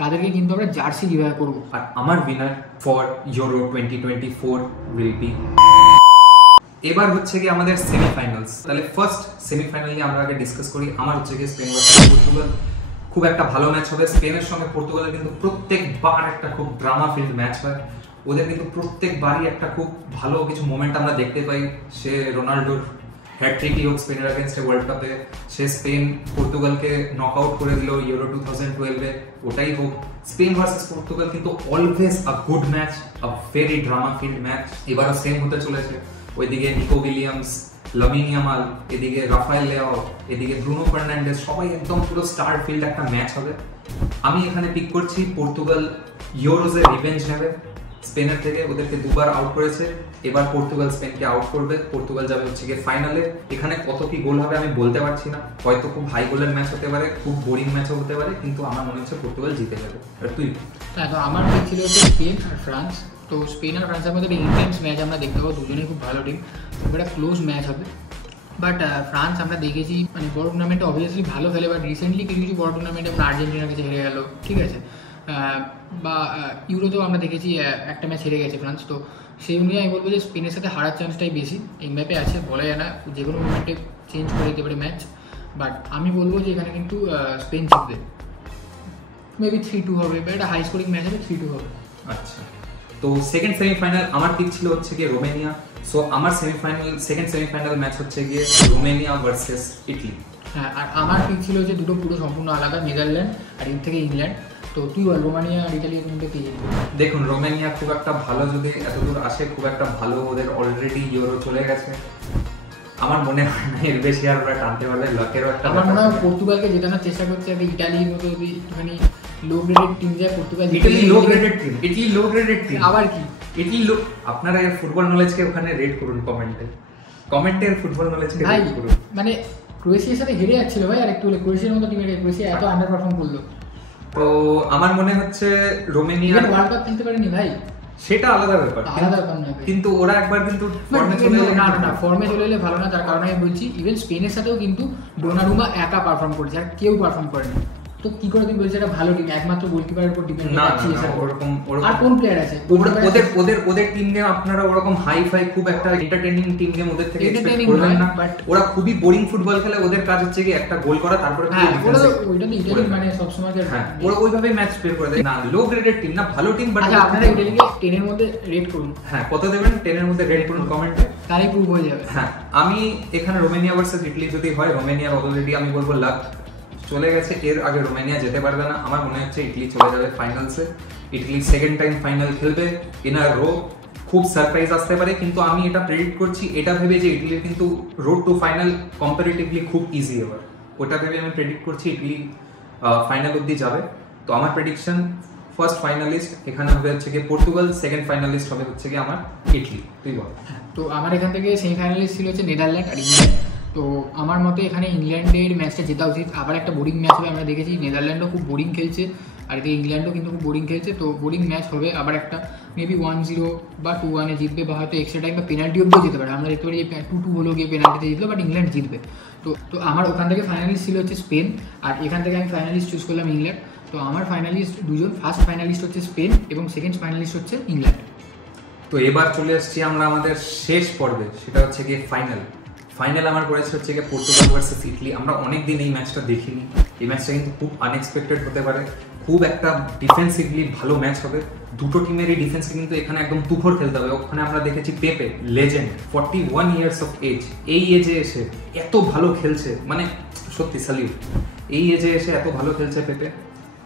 তাদেরকে কিন্তু আমরা জার্সি গিভঅ্যাওয়ে করব। আর আমার winner for euro 2024 will be. এবার হচ্ছে কি আমাদের সেমিফাইনালস। তাহলে ফার্স্ট সেমিফাইনাল নিয়ে আমরা আগে ডিসকাস করি। আমার হচ্ছে কি স্পেন ভার্সেস পর্তুগাল, খুব একটা ভালো ম্যাচ হবে। স্পেনের সঙ্গে পর্তুগালের কিন্তু প্রত্যেকবার একটা খুব ড্রামা ফিল্ড ম্যাচ হয়। ওদের কিন্তু প্রত্যেকবারই একটা খুব ভালো কিছু মোমেন্ট আমরা দেখতে পাই। সে রোনাল্ডোর হ্যাটট্রিকই হোক স্পেনের এগেনস্টে ওয়ার্ল্ড কাপে, সে স্পেন পর্তুগালকে নক আউট করে দিল ইউরো 2012-এ, ওটাই হোক। স্পেন ভার্সেস পর্তুগাল কিন্তু always a good match, a very drama field match. এবারও সেম হতে চলেছে। ওইদিকে নিকো উইলিয়ামস, লামিন ইয়ামাল, এদিকে রাফায়েল লিয়াও, এদিকে ব্রুনো ফার্নান্ডেজ, সবাই একদম পুরো স্টার ফিল্ড একটা ম্যাচ হবে। আমি এখানে পিক করছি পর্তুগাল ইউরোজে রিভেঞ্জ নেবে স্পেনের থেকে। ওদেরকে দুবার আউট করেছে, এবার পর্তুগাল স্পেনকে আউট করবে। পর্তুগাল যাবে হচ্ছে গিয়ে ফাইনালে। এখানে কত কি গোল হবে আমি বলতে পারছি না, হয়তো খুব হাই গোলের ম্যাচ হতে পারে, খুব বোরিং ম্যাচও হতে পারে, কিন্তু আমার মনে হচ্ছে পর্তুগাল জিতে যাবে। আর তুই? হ্যাঁ, তো আমার পিক ছিল হচ্ছে স্পেন আর ফ্রান্স। তো স্পেন আর ফ্রান্সের মধ্যে একটা ইন্টেন্স ম্যাচ আমরা দেখতে পাবো, দুজনেই খুব ভালো টিম, খুব একটা ক্লোজ ম্যাচ হবে। বাট ফ্রান্স আমরা দেখেছি মানে বড় টুর্নামেন্টে অবভিয়াসলি ভালো খেলে, বাট রিসেন্টলি কিছু কিছু বড় টুর্নামেন্টে আমরা আর্জেন্টিনার কাছে হেরে গেল, ঠিক আছে, বা ইউরোতেও আমরা দেখেছি একটা ম্যাচ হেরে গেছে ফ্রান্স। তো সেই অনুযায়ী আমি বলবো যে স্পেনের সাথে হারার চান্সটাই বেশি এই ম্যাপে আছে, বলা যায় না, যে কোনো মুমেন্টে চেঞ্জ করে দিতে পারে ম্যাচ। বাট আমি বলবো যে এখানে কিন্তু স্পেন জিতবে, মেবি 3-2 হবে, বা একটা হাই স্কোরিং ম্যাচ হবে, 3-2 হবে। আচ্ছা, তো সেকেন্ড সেমিফাইনাল আমার পিক ছিল হচ্ছে গিয়ে রোমেনিয়া। সো আমার সেকেন্ড সেমিফাইনাল ম্যাচ হচ্ছে গিয়ে রোমেনিয়া ভার্সেস ইটালি। হ্যাঁ, আর আমার পিক ছিল যে দুটো পুরো সম্পূর্ণ আলাদা, নেদারল্যান্ড আর এর থেকে ইংল্যান্ড। তো তুই বল রোমানিয়া আর ইটালির মধ্যে কে জিতবে? দেখুন, রোমেনিয়া খুব একটা ভালো, যদি এতদূর আসে খুব একটা ভালো, ওদের অলরেডি ইউরো চলে গেছে। আমার মনে হয় না এর বেশি আর ওরা টানতে পারবে, লকেরও একটা। আমার মনে হয় পর্তুগালকে জেতানোর চেষ্টা করছে, ইটালির মতো যদি একটুখানি লো গ্রেডেড টিম যায় পর্তুগাল। ইটালি লো গ্রেডেড টিম, আবার কি ইটালি লো। আপনারা এর ফুটবল নলেজকে ওখানে রেট করুন কমেন্টে ফুটবল নলেজকে রেট করুন। মানে ক্রোয়েশিয়ার সাথে হেরে যাচ্ছিল ভাই, আর একটু হলে ক্রোয়েশিয়ার মতো টিমের ক্রোয়েশিয়া এত আন্ডার পারফর্ম করলো। তো আমার মনে হচ্ছে রোমেনিয়া ওয়ার্ল্ড কাপ খেলতে পারেনি ভাই, সেটা আলাদা ব্যাপার, কিন্তু ওরা একবার কিন্তু ফর্মে চলে এলে ফর্মে চলে এলে ভালো না। তার কারণে আমি বলছি ইভেন স্পেনের সাথেও কিন্তু ডোনারুমা একা পারফর্ম করেছে, আর কেউ পারফর্ম করেনি। তো কি করে তুমি বলছো এটা ভালো টিম, একমাত্র গোলকিপারের উপর ডিপেন্ড করছে? ওরকম আর কোন প্লেয়ার আছে ওদের টিম গেম? আপনারা ওরকম হাই ফাই খুব একটা এন্টারটেইনিং টিম গেম ওদের থেকে এক্সপেক্ট করবেন না। ওরা খুবই বোরিং ফুটবল খেলে। ওদের কাজ হচ্ছে কি একটা গোল করা, তারপরে ওইটা তো ইটালি মানে সব সময় ওরা ওইভাবেই ম্যাচ প্লে করে দেয়। না লো গ্রেডেড টিম না, ভালো টিম। বাট আপনারা ইটালিকে 10 এর মধ্যে রেট করুন। হ্যাঁ, কত দেবেন 10 এর মধ্যে রেট করুন কমেন্টে, তাই প্রুভ হয়ে যাবে। হ্যাঁ, আমি এখানে রোমেনিয়া ভার্সেস ইটালি যদি হয়, রোমেনিয়ার অলরেডি আমি বলবো লাক চলে গেছে, এর আগে রোমেনিয়া যেতে পারবে না। আমার মনে হচ্ছে ইটালি চলে যাবে ফাইনালসে। ইটালি সেকেন্ড টাইম ফাইনাল খেলবে ইন আ রো। খুব সারপ্রাইজ আসতে পারে, কিন্তু আমি এটা প্রেডিক্ট করছি এটা ভেবে যে ইটালির কিন্তু রোড টু ফাইনাল কম্পারেটিভলি খুব ইজি এবার, ওটা ভেবে আমি প্রেডিক্ট করছি ইটালি ফাইনাল অব্দি যাবে। তো আমার প্রেডিকশন ফার্স্ট ফাইনালিস্ট এখানে হবে হচ্ছে গিয়ে পর্তুগাল, সেকেন্ড ফাইনালিস্ট হবে হচ্ছে গিয়ে আমার ইটালি। তুই বল। তো আমার এখান থেকে সেমিফাইনালিস্ট ছিল হচ্ছে নেদারল্যান্ড আর ইংল্যান্ড। তো আমার মতে এখানে ইংল্যান্ডের ম্যাচটা জেতা উচিত। আবার একটা বোরিং ম্যাচ হবে, আমরা দেখেছি নেদারল্যান্ডও খুব বোরিং খেলছে, আর এদিকে ইংল্যান্ডও কিন্তু খুব বোরিং খেলছে। তো বোরিং ম্যাচ হবে, আবার একটা মেবি 1-0 বা 2-1 জিতবে, বা হয়তো এক্সট্রা টাইম বা পেনাল্টি অব্দিও যেতে পারে। আমরা দেখতে পারি 2-2 হলো গিয়ে পেনাল্টিতে জিতলো, বাট ইংল্যান্ড জিতবে। তো আমার ওখান থেকে ফাইনালিস্ট ছিল হচ্ছে স্পেন, আর এখান থেকে আমি ফাইনালিস্ট চুজ করলাম ইংল্যান্ড। তো আমার ফাইনালিস্ট দুজন, ফার্স্ট ফাইনালিস্ট হচ্ছে স্পেন এবং সেকেন্ড ফাইনালিস্ট হচ্ছে ইংল্যান্ড। তো এবার চলে আসছি আমরা আমাদের শেষ পর্বে, সেটা হচ্ছে গিয়ে ফাইনাল আমার করেছে হচ্ছে গিয়ে পর্তুগাল ভার্সেস ইটালি। আমরা অনেকদিন এই ম্যাচটা দেখিনি, এই ম্যাচটা কিন্তু খুব আনএক্সপেক্টেড হতে পারে, খুব একটা ডিফেন্সিভলি ভালো ম্যাচ হবে। দুটো টিমেরই ডিফেন্স কিন্তু এখানে একদম তুখর খেলতে হবে। ওখানে আমরা দেখেছি পেপে, লেজেন্ড, 41 ইয়ার্স অফ এজ, এই এজে এসে এত ভালো খেলছে, মানে সত্যি স্যালিউট। এই এজে এসে এত ভালো খেলছে পেপে।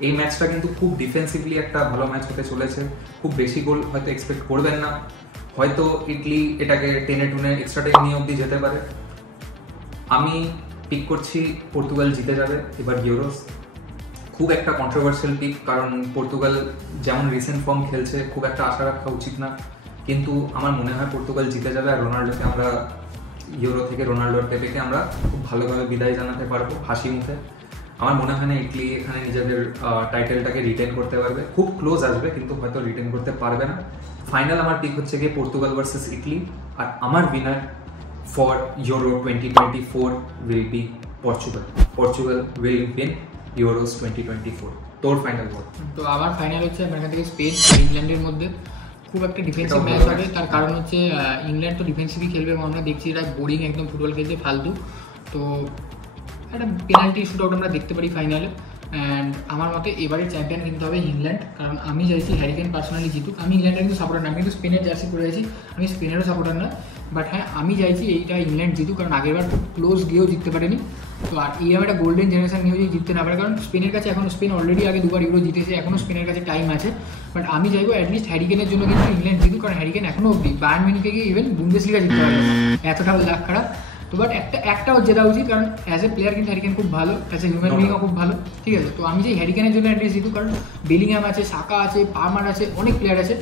এই ম্যাচটা কিন্তু খুব ডিফেন্সিভলি একটা ভালো ম্যাচ হতে চলেছে। খুব বেশি গোল হয়তো এক্সপেক্ট করবেন না, হয়তো ইটালি এটাকে টেনে টুনে এক্সট্রা টাইম নিয়ে অব্দি যেতে পারে। আমি পিক করছি পর্তুগাল জিতে যাবে এবার ইউরোস। খুব একটা কন্ট্রোভার্সিয়াল পিক, কারণ পর্তুগাল যেমন রিসেন্ট ফর্ম খেলছে খুব একটা আশা রাখা উচিত না, কিন্তু আমার মনে হয় পর্তুগাল জিতে যাবে। আর রোনাল্ডোকে আমরা ইউরো থেকে, রোনাল্ডোর পেপেকে আমরা খুব ভালোভাবে বিদায় জানাতে পারবো হাসি মুখে। আমার মনে হয় না ইটালি এখানে নিজেদের টাইটেলটাকে রিটেন করতে পারবে, খুব ক্লোজ আসবে কিন্তু হয়তো রিটেন করতে পারবে না। ফাইনাল আমার পিক হচ্ছে গিয়ে পর্তুগাল ভার্সেস ইটালি, আর আমার winner for euro 2024 will be Portugal. Portugal will win Euros 2024. তোর ফাইনাল বল। তো আমার ফাইনাল হচ্ছে আমার এখান থেকে স্পেন আর ইংল্যান্ডের মধ্যে। খুব একটা ডিফেন্সিভ ম্যাচ হবে, তার কারণ হচ্ছে ইংল্যান্ড তো ডিফেন্সিভই খেলবে এবং আমরা দেখছি এটা বোরিং একদম ফুটবল খেলতে ফালতু। তো একটা পেনাল্টি শুট আউট আমরা দেখতে পারি ফাইনালে। অ্যান্ড আমার মতে এবারের চ্যাম্পিয়ন কিন্তু হবে ইংল্যান্ড, কারণ আমি চাইছি হ্যারি কেন পার্সোনালি জিতুক। আমি ইংল্যান্ডের কিন্তু সাপোর্টার না, আমি কিন্তু স্পেনের জার্সি পরে আছি, আমি স্পেনেরও সাপোর্টার না। বাট হ্যাঁ, আমি চাইছি এইটা ইংল্যান্ড জিতুক, কারণ আগেরবার খুব ক্লোজ গিয়েও জিততে পারেনি। তো আর এই একটা গোল্ডেন জেনারেশন নিয়েও যদি জিততে না পারে, কারণ স্পেনের কাছে এখনও, স্পেন অলরেডি আগে 2বার ইউরো জিতেছে, এখনও স্পেনের কাছে টাইম আছে। বাট আমি চাইবো অ্যাটলিস্ট হ্যারি কেনের জন্য কিন্তু ইংল্যান্ড জিতুক, কারণ হ্যারি কেন এখনও অবধি বায়ার্ন মিউনিখে গিয়ে ইভেন বুন্দেসলিগা জিততে পারে, এতটা লাখ খারাপ। তো বাট একটাও জেতা উচিত, কারণ অ্যাজ এ প্লেয়ার কিন্তু হ্যারি কেন খুব ভালো, অ্যাজ এ হিউম্যান বিংও খুব ভালো, ঠিক আছে। তো আমি চাই হ্যারি কেনের জন্য অ্যাটলিস্ট জিতুক, কারণ বেলিংহাম আছে, সাকা আছে, পার্মার আছে, অনেক প্লেয়ার আছে।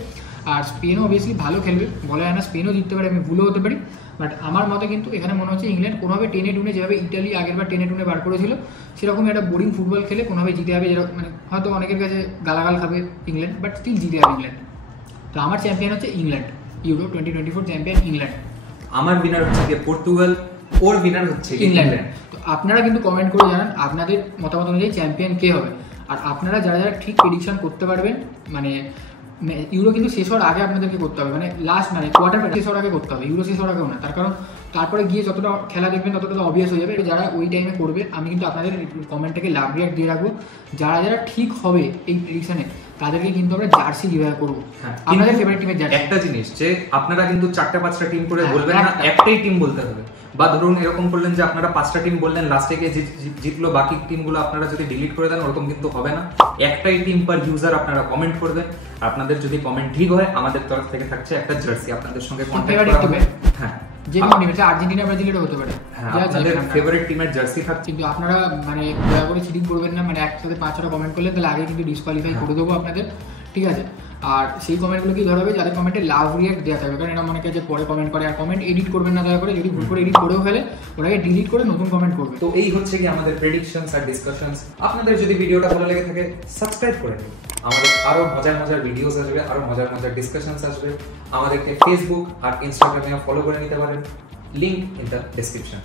আর স্পেনও অবভিয়াসলি ভালো খেলবে, বলা যায় না স্পেনও জিততে পারে, আমি ভুলও হতে পারি। বাট আমার মতে কিন্তু এখানে মনে হচ্ছে ইংল্যান্ড কোনোভাবে টেনে টুনে, যেভাবে ইটালি আগেরবার টেনে টুনে বার করেছিল, সেরকম একটা বোরিং ফুটবল খেলে কোনোভাবে জিতে যাবে। যেরকম মানে হয়তো অনেকের কাছে গালাগাল খাবে ইংল্যান্ড, বাট স্টিল জিতে যাবে ইংল্যান্ড। তো আমার চ্যাম্পিয়ন হচ্ছে ইংল্যান্ড, ইউরো 2024 চ্যাম্পিয়ন ইংল্যান্ড। আমার উইনার হচ্ছে পর্তুগাল, ওর উইনার হচ্ছে ইংল্যান্ড। তো আপনারা কিন্তু কমেন্ট করে জানান আপনাদের মতামত অনুযায়ী চ্যাম্পিয়ন কে হবে। আর আপনারা যারা যারা ঠিক প্রেডিকশন করতে পারবেন, মানে ইউরো কিন্তু শেষ হওয়ার আগে আপনাদেরকে করতে হবে, মানে লাস্ট মানে কোয়ার্টার শেষ হওয়ার আগে করতে হবে, ইউরো শেষ হওয়ার আগেও না। তার কারণ তারপরে গিয়ে যতটা খেলা দেখবেন ততটা অবভিয়াস হয়ে যাবে। যারা ওই টাইমে করবে, আমি কিন্তু আপনাদের কমেন্টটাকে লাভ রিয়াক্ট দিয়ে রাখবো। যারা যারা ঠিক হবে এই প্রেডিকশনে, তাদেরকে কিন্তু আমরা জার্সি গিভঅ্যাওয়ে করবো, আপনাদের ফেভারিট টিমের জার্সি। একটা জিনিস যে আপনারা কিন্তু 4টা-5টা টিম করে বলবেন না, একটাই টিম বলতে হবে। বা ধরুন এরকম করলেন যে আপনারা 5টা টিম বললেন, লাস্টে গিয়ে জিতলো, বাকি টিমগুলো আপনারা যদি ডিলিট করে দেন, ওরকম কিন্তু হবে না। একটাই টিম পার ইউজার আপনারা কমেন্ট করবেন। আপনাদের যদি কমেন্ট ঠিক হয়, আমাদের তরফ থেকে থাকছে একটা জার্সি আপনাদের সঙ্গে কন্ট্যাক্ট করা হবে। হ্যাঁ, যে কোনো টিম, আর্জেন্টিনা ব্রাজিলেরও হতে পারে, আপনাদের ফেভারিট টিমের জার্সি থাকছে। কিন্তু আপনারা মানে দয়া করে চিটিং করবেন না, মানে একসাথে 5-6টা কমেন্ট করলে তাহলে আগে কিন্তু ডিসকোয়ালিফাই করে দেবো আপনাদের, ঠিক আছে। আর সেই কমেন্টগুলো কি ধরা হবে যাদের কমেন্টে লাভ রিয়াক্ট দেওয়া থাকবে, কারণ এটা মনে কাছে পরে কমেন্ট করে। আর কমেন্ট এডিট করবেন না দয়া করে, যদি ভুল করে এডিট করেও ফেলে ওটাকে ডিলিট করে নতুন কমেন্ট করবে। তো এই হচ্ছে কি আমাদের প্রেডিকশনস আর ডিসকাশনস। আপনাদের যদি ভিডিওটা ভালো লেগে থাকে, সাবস্ক্রাইব করে নিন। আমাদের আরো মজার মজার ভিডিওস আসবে, আরো মজার মজার ডিসকাশনস আসবে। আমাদেরকে ফেসবুক আর ইনস্টাগ্রামে ফলো করে নিতে পারেন, লিংক ইন দ্য ডেসক্রিপশন।